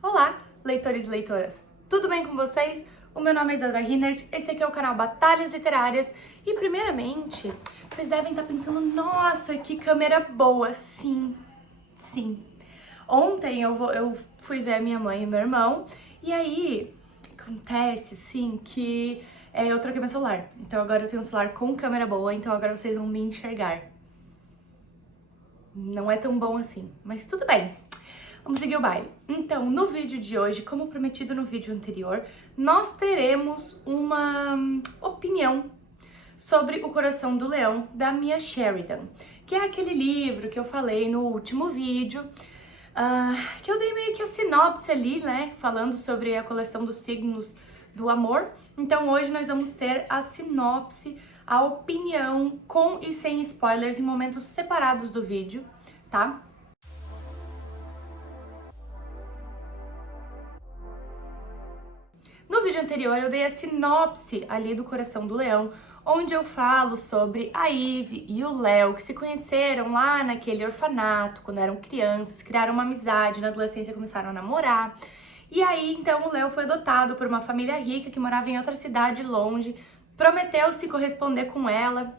Olá, leitores e leitoras! Tudo bem com vocês? O meu nome é Isadora Rinert, esse aqui é o canal Batalhas Literárias e, primeiramente, vocês devem estar pensando, nossa, que câmera boa! Sim. Ontem eu fui ver a minha mãe e meu irmão e aí acontece, assim, que eu troquei meu celular. Então agora eu tenho um celular com câmera boa, então agora vocês vão me enxergar. Não é tão bom assim, mas tudo bem. Vamos seguir o baile. Então, no vídeo de hoje, como prometido no vídeo anterior, nós teremos uma opinião sobre O Coração do Leão, da Mia Sheridan, que é aquele livro que eu falei no último vídeo, que eu dei meio que a sinopse ali, né, falando sobre a coleção dos signos do amor. Então, hoje nós vamos ter a sinopse, a opinião com e sem spoilers em momentos separados do vídeo, tá? No vídeo anterior eu dei a sinopse ali do Coração do Leão, onde eu falo sobre a Ivy e o Léo, que se conheceram lá naquele orfanato, quando eram crianças, criaram uma amizade, na adolescência começaram a namorar. E aí, então, o Léo foi adotado por uma família rica que morava em outra cidade longe, prometeu se corresponder com ela,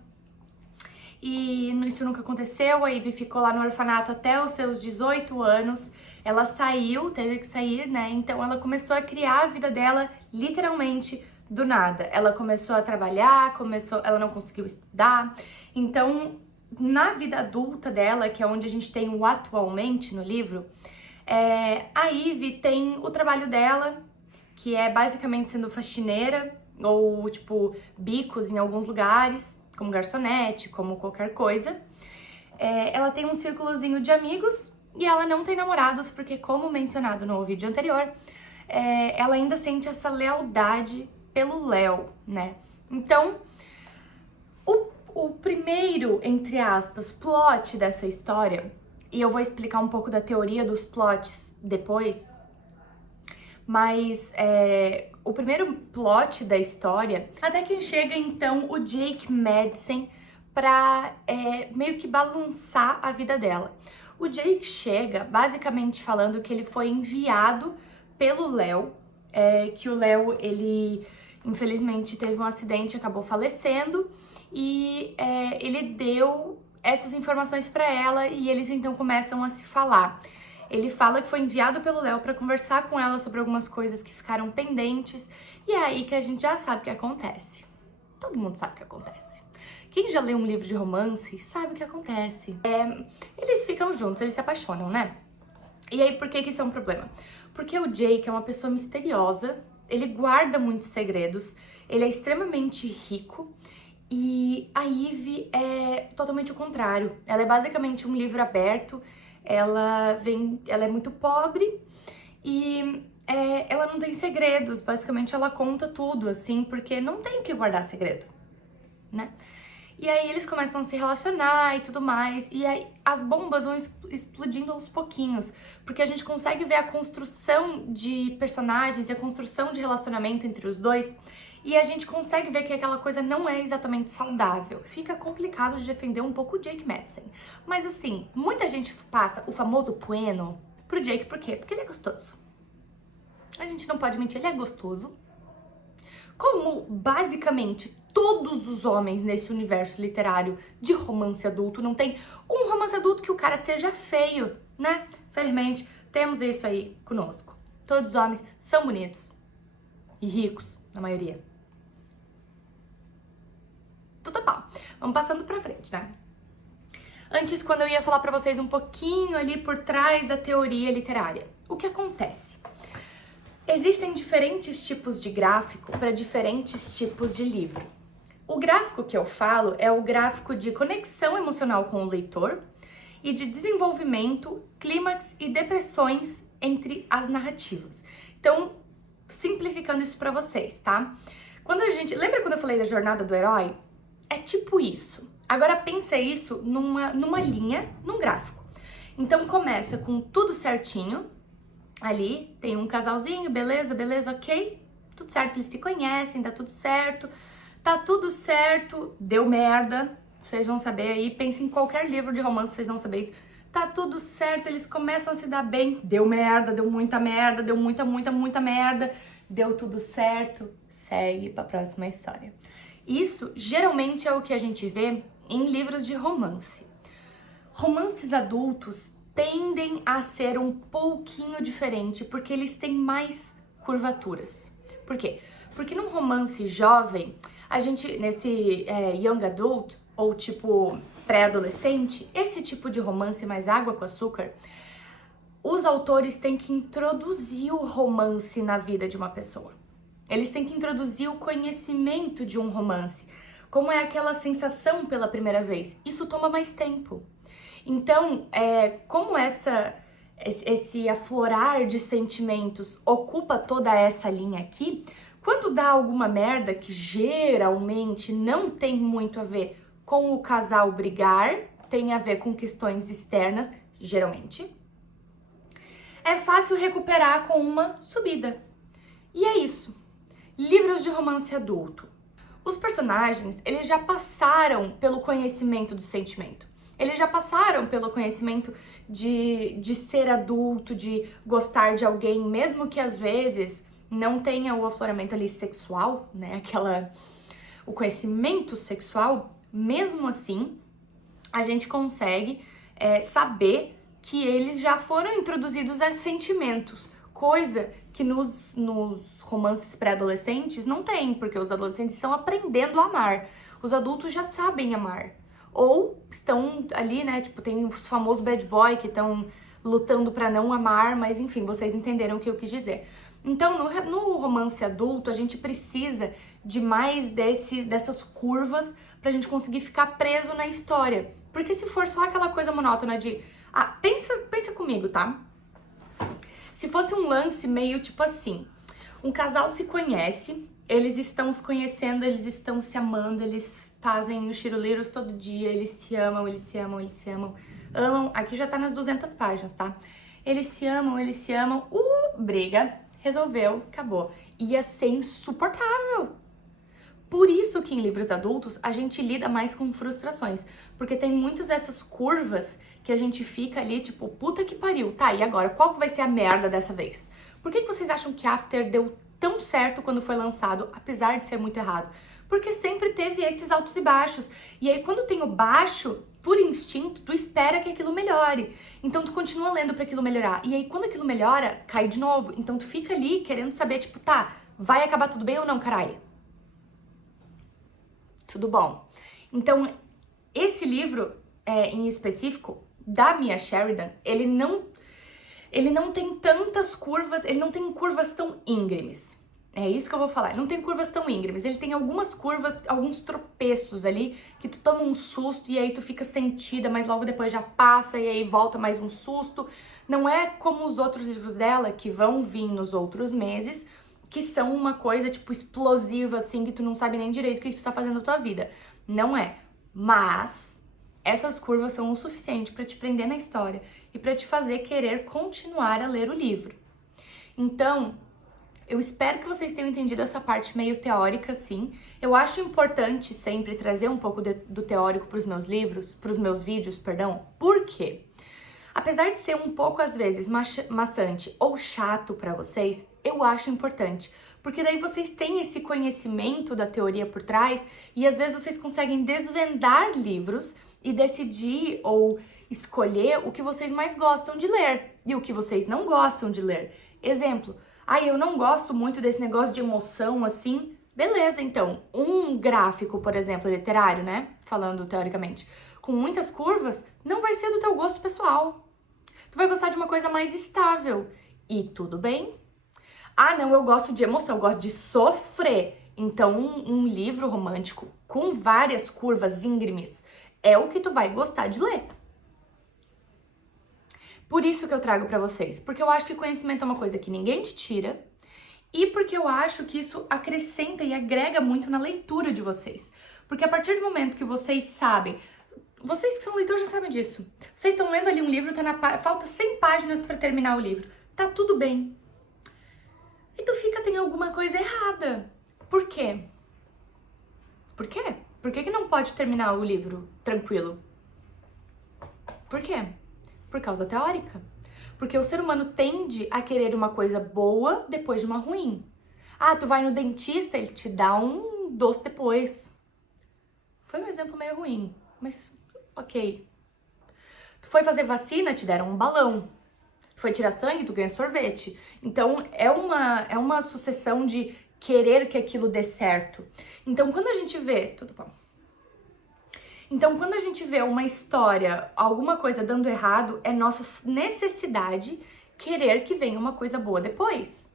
e isso nunca aconteceu. A Ivy ficou lá no orfanato até os seus 18 anos, ela saiu, teve que sair, né? Então ela começou a criar a vida dela literalmente do nada. Ela começou a trabalhar, ela não conseguiu estudar. Então, na vida adulta dela, que é onde a gente tem o atualmente no livro, a Ivy tem o trabalho dela, que é basicamente sendo faxineira ou tipo bicos em alguns lugares, como garçonete, como qualquer coisa. Ela tem um círculozinho de amigos e ela não tem namorados, porque, como mencionado no vídeo anterior, ela ainda sente essa lealdade pelo Léo, né? Então, o primeiro, entre aspas, plot dessa história, e eu vou explicar um pouco da teoria dos plots depois, mas o primeiro plot da história, até que chega então o Jake Madison pra meio que balançar a vida dela. O Jake chega basicamente falando que ele foi enviado pelo Léo, que o Léo, ele infelizmente teve um acidente e acabou falecendo, e ele deu essas informações pra ela e eles então começam a se falar. Ele fala que foi enviado pelo Léo pra conversar com ela sobre algumas coisas que ficaram pendentes, e é aí que a gente já sabe o que acontece. Todo mundo sabe o que acontece. Quem já leu um livro de romance sabe o que acontece. Eles ficam juntos, eles se apaixonam, né? E aí, por que isso é um problema? Porque o Jake é uma pessoa misteriosa, ele guarda muitos segredos, ele é extremamente rico, e a Ivy é totalmente o contrário. Ela é basicamente um livro aberto, ela é muito pobre e ela não tem segredos. Basicamente ela conta tudo, assim, porque não tem o que guardar segredo, né? E aí eles começam a se relacionar e tudo mais, e aí as bombas vão explodindo aos pouquinhos, porque a gente consegue ver a construção de personagens e a construção de relacionamento entre os dois, e a gente consegue ver que aquela coisa não é exatamente saudável. Fica complicado de defender um pouco o Jake Madison. Mas assim, muita gente passa o famoso bueno pro Jake, por quê? Porque ele é gostoso. A gente não pode mentir, ele é gostoso. Como basicamente todos os homens nesse universo literário de romance adulto, não tem um romance adulto que o cara seja feio, né? Felizmente, temos isso aí conosco. Todos os homens são bonitos e ricos, na maioria. Tudo bom. Vamos passando pra frente, né? Antes, quando eu ia falar pra vocês um pouquinho ali por trás da teoria literária, o que acontece? Existem diferentes tipos de gráfico para diferentes tipos de livro. O gráfico que eu falo é o gráfico de conexão emocional com o leitor e de desenvolvimento, clímax e depressões entre as narrativas. Então, simplificando isso para vocês, tá? Lembra quando eu falei da jornada do herói? É tipo isso. Agora pensa isso numa linha, num gráfico. Então começa com tudo certinho. Ali tem um casalzinho, beleza, ok, tudo certo, eles se conhecem, tá tudo certo, deu merda, vocês vão saber aí, pensem em qualquer livro de romance, vocês vão saber isso, tá tudo certo, eles começam a se dar bem, deu merda, deu muita merda, deu muita merda, deu tudo certo, segue pra próxima história. Isso geralmente é o que a gente vê em livros de romance. Romances adultos tendem a ser um pouquinho diferente porque eles têm mais curvaturas. Por quê? Porque num romance jovem, a gente, nesse young adult, ou tipo pré-adolescente, esse tipo de romance mais água com açúcar, os autores têm que introduzir o romance na vida de uma pessoa. Eles têm que introduzir o conhecimento de um romance. Como é aquela sensação pela primeira vez? Isso toma mais tempo. Então, como esse aflorar de sentimentos ocupa toda essa linha aqui, quando dá alguma merda que geralmente não tem muito a ver com o casal brigar, tem a ver com questões externas, geralmente, é fácil recuperar com uma subida. E é isso. Livros de romance adulto. Os personagens, eles já passaram pelo conhecimento do sentimento. Eles já passaram pelo conhecimento de ser adulto, de gostar de alguém, mesmo que às vezes não tenha o afloramento ali sexual, né? O conhecimento sexual, mesmo assim, a gente consegue saber que eles já foram introduzidos a sentimentos, coisa que nos romances pré-adolescentes não tem, porque os adolescentes estão aprendendo a amar. Os adultos já sabem amar. Ou estão ali, né, tipo, tem os famosos bad boy que estão lutando pra não amar, mas enfim, vocês entenderam o que eu quis dizer. Então, no romance adulto, a gente precisa de mais dessas curvas pra gente conseguir ficar preso na história. Porque se for só aquela coisa monótona de... pensa comigo, tá? Se fosse um lance meio tipo assim, um casal se conhece, eles estão se conhecendo, eles estão se amando, eles fazem os chiruleiros todo dia, eles se amam, eles se amam, eles se amam. Amam, aqui já tá nas 200 páginas, tá? Eles se amam, briga, resolveu, acabou. Ia ser insuportável. Por isso que em livros adultos a gente lida mais com frustrações, porque tem muitas dessas curvas que a gente fica ali tipo, puta que pariu, tá, e agora, qual que vai ser a merda dessa vez? Por que vocês acham que After deu tão certo quando foi lançado, apesar de ser muito errado? Porque sempre teve esses altos e baixos, e aí quando tem o baixo, por instinto, tu espera que aquilo melhore, então tu continua lendo pra aquilo melhorar, e aí quando aquilo melhora, cai de novo, então tu fica ali querendo saber, tipo, tá, vai acabar tudo bem ou não, caralho? Tudo bom. Então, esse livro em específico, da Mia Sheridan, ele não tem tantas curvas, ele não tem curvas tão íngremes. É isso que eu vou falar. Ele não tem curvas tão íngremes, ele tem algumas curvas, alguns tropeços ali, que tu toma um susto e aí tu fica sentida, mas logo depois já passa e aí volta mais um susto. Não é como os outros livros dela, que vão vir nos outros meses, que são uma coisa, tipo, explosiva, assim, que tu não sabe nem direito o que tu tá fazendo na tua vida. Não é. Mas essas curvas são o suficiente pra te prender na história e pra te fazer querer continuar a ler o livro. Então, eu espero que vocês tenham entendido essa parte meio teórica, sim. Eu acho importante sempre trazer um pouco do teórico pros meus livros, pros meus vídeos, perdão. Por quê? Apesar de ser um pouco, às vezes, maçante ou chato pra vocês, eu acho importante, porque daí vocês têm esse conhecimento da teoria por trás e às vezes vocês conseguem desvendar livros e decidir ou escolher o que vocês mais gostam de ler e o que vocês não gostam de ler. Exemplo, eu não gosto muito desse negócio de emoção assim. Beleza, então, um gráfico, por exemplo, literário, né? Falando teoricamente, com muitas curvas, não vai ser do teu gosto pessoal. Tu vai gostar de uma coisa mais estável. E tudo bem. Não, eu gosto de emoção, eu gosto de sofrer. Então, um livro romântico com várias curvas íngremes é o que tu vai gostar de ler. Por isso que eu trago pra vocês. Porque eu acho que conhecimento é uma coisa que ninguém te tira. E porque eu acho que isso acrescenta e agrega muito na leitura de vocês. Porque a partir do momento que vocês sabem... Vocês que são leitores já sabem disso. Vocês estão lendo ali um livro, falta 100 páginas pra terminar o livro. Tá tudo bem. E tu tem alguma coisa errada. Por quê? Por quê? Por que não pode terminar o livro tranquilo? Por quê? Por causa da teórica. Porque o ser humano tende a querer uma coisa boa depois de uma ruim. Ah, tu vai no dentista, ele te dá um doce depois. Foi um exemplo meio ruim, mas ok. Tu foi fazer vacina, te deram um balão. Tu foi tirar sangue, tu ganha sorvete. Então, é uma sucessão de querer que aquilo dê certo. Então, quando a gente vê... Tudo bom. Então, quando a gente vê uma história, alguma coisa dando errado, é nossa necessidade querer que venha uma coisa boa depois.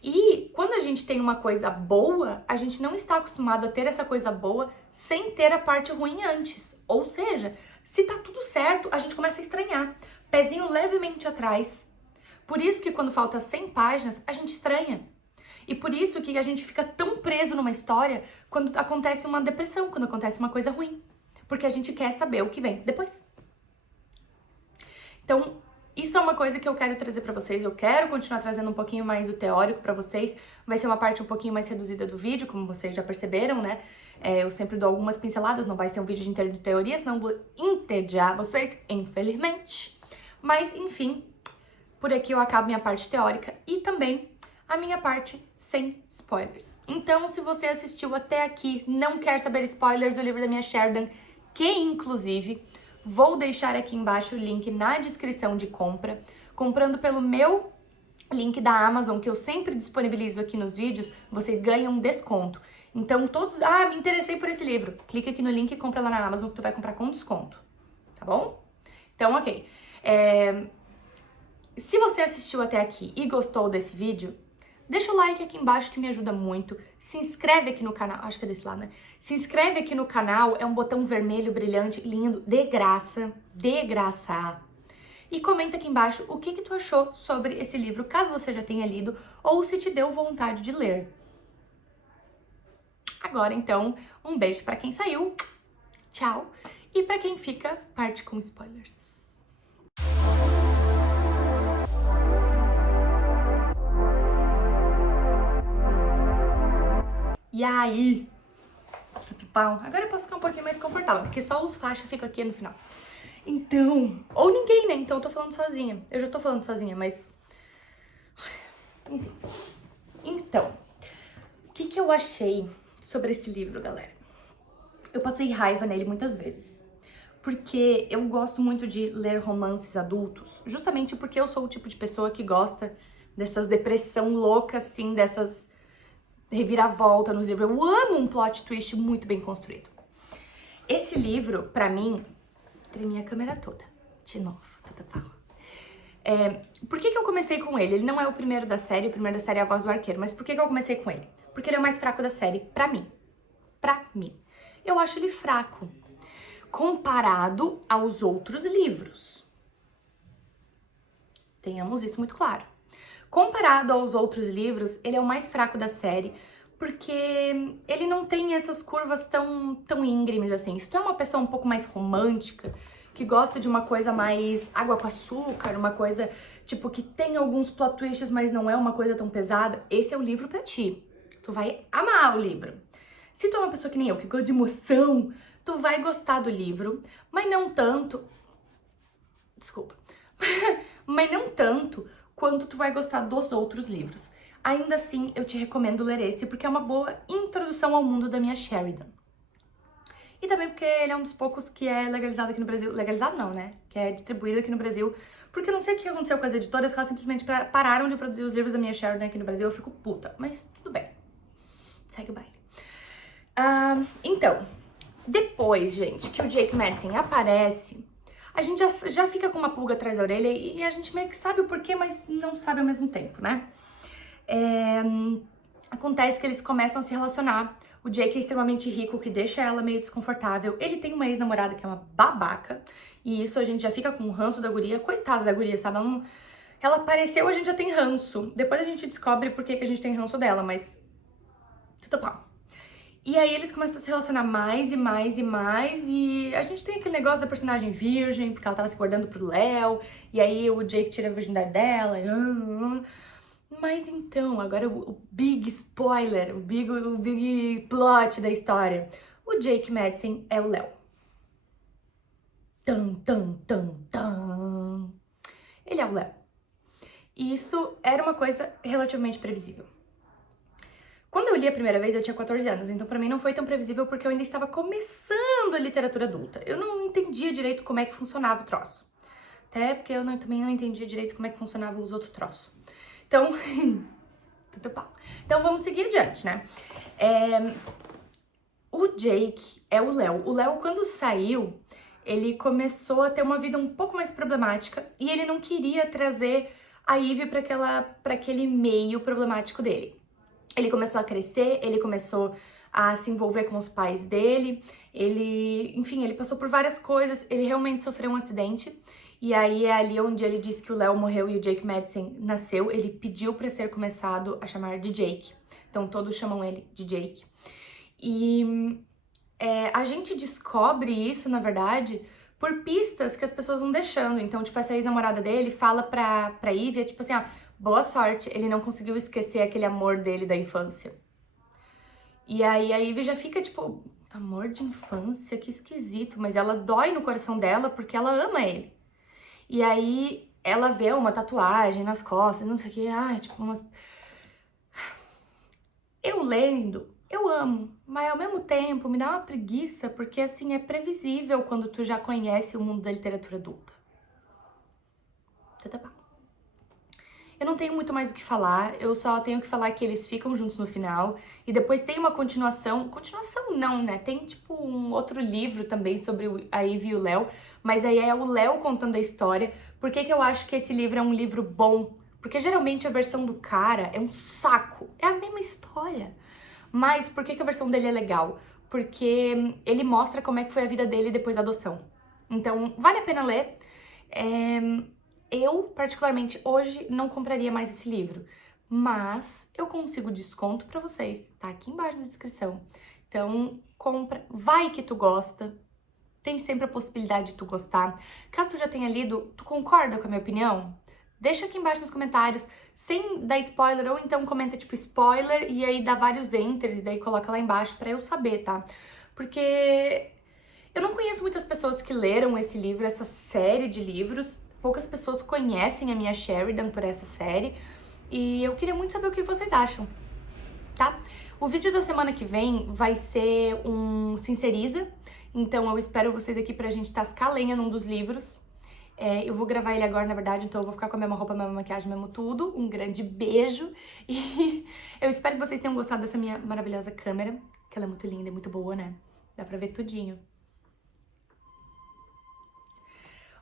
E quando a gente tem uma coisa boa, a gente não está acostumado a ter essa coisa boa sem ter a parte ruim antes. Ou seja, se tá tudo certo, a gente começa a estranhar. Pezinho levemente atrás. Por isso que quando falta 100 páginas, a gente estranha. E por isso que a gente fica tão preso numa história quando acontece uma depressão, quando acontece uma coisa ruim. Porque a gente quer saber o que vem depois. Então, isso é uma coisa que eu quero trazer pra vocês. Eu quero continuar trazendo um pouquinho mais do teórico pra vocês. Vai ser uma parte um pouquinho mais reduzida do vídeo, como vocês já perceberam, né? Eu sempre dou algumas pinceladas, não vai ser um vídeo inteiro de teoria, senão eu vou entediar vocês, infelizmente. Mas, enfim, por aqui eu acabo minha parte teórica e também a minha parte sem spoilers. Então, se você assistiu até aqui, não quer saber spoilers do livro da minha Sheridan, que inclusive vou deixar aqui embaixo o link na descrição de compra. Comprando pelo meu link da Amazon, que eu sempre disponibilizo aqui nos vídeos, vocês ganham um desconto. Então todos... Ah, me interessei por esse livro. Clica aqui no link e compra lá na Amazon que tu vai comprar com desconto. Tá bom? Então, ok. Se você assistiu até aqui e gostou desse vídeo, deixa o like aqui embaixo que me ajuda muito. Se inscreve aqui no canal. Acho que é desse lado, né? Se inscreve aqui no canal. É um botão vermelho, brilhante, lindo, de graça. De graça. E comenta aqui embaixo o que tu achou sobre esse livro, caso você já tenha lido, ou se te deu vontade de ler. Agora, então, um beijo pra quem saiu. Tchau. E pra quem fica, parte com spoilers. E aí? Tudo bom? Agora eu posso ficar um pouquinho mais confortável, porque só os faixas ficam aqui no final. Então, ou ninguém, né? Então eu tô falando sozinha. Eu já tô falando sozinha, mas... Enfim. Então, o que eu achei sobre esse livro, galera? Eu passei raiva nele muitas vezes. Porque eu gosto muito de ler romances adultos, justamente porque eu sou o tipo de pessoa que gosta dessas depressão louca, assim, dessas... reviravolta nos livros. Eu amo um plot twist muito bem construído. Esse livro, pra mim... Tremi a câmera toda. De novo, tudo bom. Por que eu comecei com ele? Ele não é o primeiro da série, o primeiro da série é A Voz do Arqueiro. Mas por que eu comecei com ele? Porque ele é o mais fraco da série, pra mim. Pra mim. Eu acho ele fraco. Comparado aos outros livros. Tenhamos isso muito claro. Comparado aos outros livros, ele é o mais fraco da série, porque ele não tem essas curvas tão íngremes assim. Se tu é uma pessoa um pouco mais romântica, que gosta de uma coisa mais água com açúcar, uma coisa, tipo, que tem alguns plot twists, mas não é uma coisa tão pesada, esse é o livro pra ti. Tu vai amar o livro. Se tu é uma pessoa que nem eu, que gosta de emoção, tu vai gostar do livro, mas não tanto... Desculpa. Mas não tanto quanto tu vai gostar dos outros livros. Ainda assim, eu te recomendo ler esse, porque é uma boa introdução ao mundo da minha Sheridan. E também porque ele é um dos poucos que é legalizado aqui no Brasil. Legalizado não, né? Que é distribuído aqui no Brasil. Porque eu não sei o que aconteceu com as editoras, que elas simplesmente pararam de produzir os livros da minha Sheridan aqui no Brasil. Eu fico puta, mas tudo bem. Segue o baile. Então, depois, gente, que o Jake Madison aparece... A gente já fica com uma pulga atrás da orelha e a gente meio que sabe o porquê, mas não sabe ao mesmo tempo, né? Acontece que eles começam a se relacionar. O Jake é extremamente rico, o que deixa ela meio desconfortável. Ele tem uma ex-namorada que é uma babaca. E isso a gente já fica com o ranço da guria. Coitada da guria, sabe? Ela apareceu, a gente já tem ranço. Depois a gente descobre por que a gente tem ranço dela, mas... Tudo bom. E aí eles começam a se relacionar mais e mais e mais, e a gente tem aquele negócio da personagem virgem, porque ela tava se guardando pro Léo, e aí o Jake tira a virgindade dela, mas então, agora o big spoiler, o big plot da história, o Jake Madison é o Léo. Tan, tan, tan, tan. ele é o Léo. E isso era uma coisa relativamente previsível. Quando eu li a primeira vez, eu tinha 14 anos, então pra mim não foi tão previsível porque eu ainda estava começando a literatura adulta. Eu não entendia direito como é que funcionava o troço. Até porque eu também não entendia direito como é que funcionavam os outros troços. Então, tudo bom. Então vamos seguir adiante, né? O Jake é o Léo. O Léo, quando saiu, ele começou a ter uma vida um pouco mais problemática e ele não queria trazer a Ivy para aquele meio problemático dele. Ele começou a crescer, ele começou a se envolver com os pais dele, enfim, ele passou por várias coisas, ele realmente sofreu um acidente, e aí é ali onde ele disse que o Léo morreu e o Jake Madison nasceu, ele pediu para ser começado a chamar de Jake, então todos chamam ele de Jake. E a gente descobre isso, na verdade, por pistas que as pessoas vão deixando, então, tipo, essa ex-namorada dele fala pra Ivy, tipo assim, boa sorte, ele não conseguiu esquecer aquele amor dele da infância. E aí a Ivy já fica tipo, amor de infância, que esquisito. Mas ela dói no coração dela porque ela ama ele. E aí ela vê uma tatuagem nas costas, não sei o que, tipo umas... Eu lendo, eu amo, mas ao mesmo tempo me dá uma preguiça porque assim, é previsível quando tu já conhece o mundo da literatura adulta. Tá bom. Eu não tenho muito mais o que falar, eu só tenho que falar que eles ficam juntos no final e depois tem uma continuação. Continuação não, né? Tem tipo um outro livro também sobre a Ivy e o Léo, mas aí é o Léo contando a história. Por que que eu acho que esse livro é um livro bom? Porque geralmente a versão do cara é um saco, é a mesma história. Mas por que que a versão dele é legal? Porque ele mostra como é que foi a vida dele depois da adoção. Então, vale a pena ler. Eu, particularmente, hoje não compraria mais esse livro, mas eu consigo desconto pra vocês, tá aqui embaixo na descrição. Então, compra, vai que tu gosta, tem sempre a possibilidade de tu gostar. Caso tu já tenha lido, tu concorda com a minha opinião? Deixa aqui embaixo nos comentários, sem dar spoiler, ou então comenta tipo spoiler e aí dá vários enters e daí coloca lá embaixo pra eu saber, tá? Porque eu não conheço muitas pessoas que leram esse livro, essa série de livros. Poucas pessoas conhecem a minha Sheridan por essa série. E eu queria muito saber o que vocês acham, tá? O vídeo da semana que vem vai ser um Sinceriza. Então eu espero vocês aqui pra gente tascar lenha num dos livros. Eu vou gravar ele agora, na verdade, então eu vou ficar com a mesma roupa, a mesma maquiagem, mesmo tudo. Um grande beijo. E eu espero que vocês tenham gostado dessa minha maravilhosa câmera, que ela é muito linda e muito boa, né? Dá pra ver tudinho.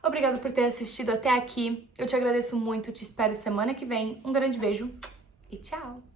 Obrigada por ter assistido até aqui. Eu te agradeço muito, te espero semana que vem. Um grande beijo e tchau!